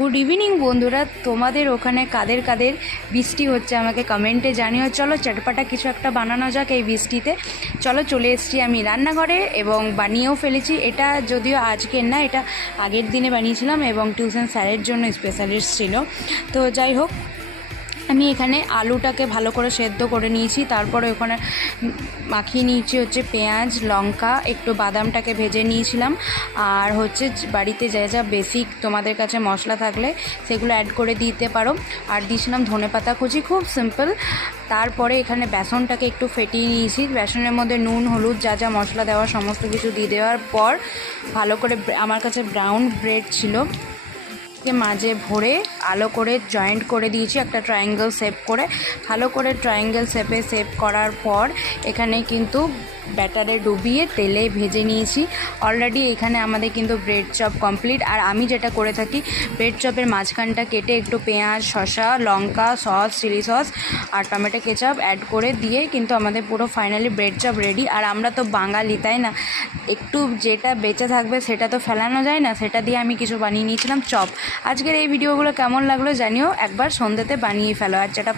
Good evening বন্ধুরা, তোমাদের ওখানে কাদের কাদের বৃষ্টি হচ্ছে আমাকে কমেন্টে জানিও। চলো চটপটা কিছু একটা বানানো যাক এই বৃষ্টিতে। চলো চলে এসেছি আমি রান্নাঘরে এবং বানিয়েও ফেলেছি। এটা যদিও আজকের না, এটা আগের দিনে বানিয়েছিলাম এবং টিউশন স্যারের জন্য স্পেশালিস্ট ছিল। তো যাই হোক, আমি এখানে আলুটাকে ভালো করে সেদ্ধ করে নিয়েছি, তারপরে ওখানে মাখিয়ে নিয়েছি হচ্ছে পেঁয়াজ লঙ্কা, একটু বাদামটাকে ভেজে নিয়েছিলাম, আর হচ্ছে বাড়িতে যা যা বেসিক তোমাদের কাছে মশলা থাকলে সেগুলো অ্যাড করে দিতে পারো। আর দিয়েছিলাম ধনেপাতা কুচি, খুব সিম্পল। তারপরে এখানে বেসনটাকে একটু ফেটিয়ে নিয়েছি, বেসনের মধ্যে নুন হলুদ যা যা মশলা দেওয়া সমস্ত কিছু দিয়ে দেওয়ার পর ভালো করে, আমার কাছে ব্রাউন ব্রেড ছিল, মাঝে ভরে আলো করে জয়েন্ট করে দিয়েছি একটা ট্রায়াঙ্গেল শেপ করে। ভালো করে ট্রায়াঙ্গেল শেপ করার পর এখানে কিন্তু ব্যাটারে ডুবিয়ে তেলে ভেজে নিয়েছি অলরেডি। এখানে আমাদের কিন্তু ব্রেড চপ কমপ্লিট। আর আমি যেটা করে থাকি, ব্রেড চপের মাঝখানটা কেটে একটু পেঁয়াজ শসা লঙ্কা সস চিলি সস আর টমেটো কেচাপ অ্যাড করে দিয়ে কিন্তু আমাদের পুরো ফাইনালি ব্রেড চপ রেডি। আর আমরা তো বাঙালি, তাই না, একটু যেটা বেঁচে থাকবে সেটা তো ফেলানো যায় না, সেটা দিয়ে আমি কিছু বানিয়ে নিয়েছিলাম চপ। আজকের এই ভিডিওগুলো কেমন লাগলো জানিও, একবার সন্ধ্যেতে বানিয়ে ফেলো। আর যেটা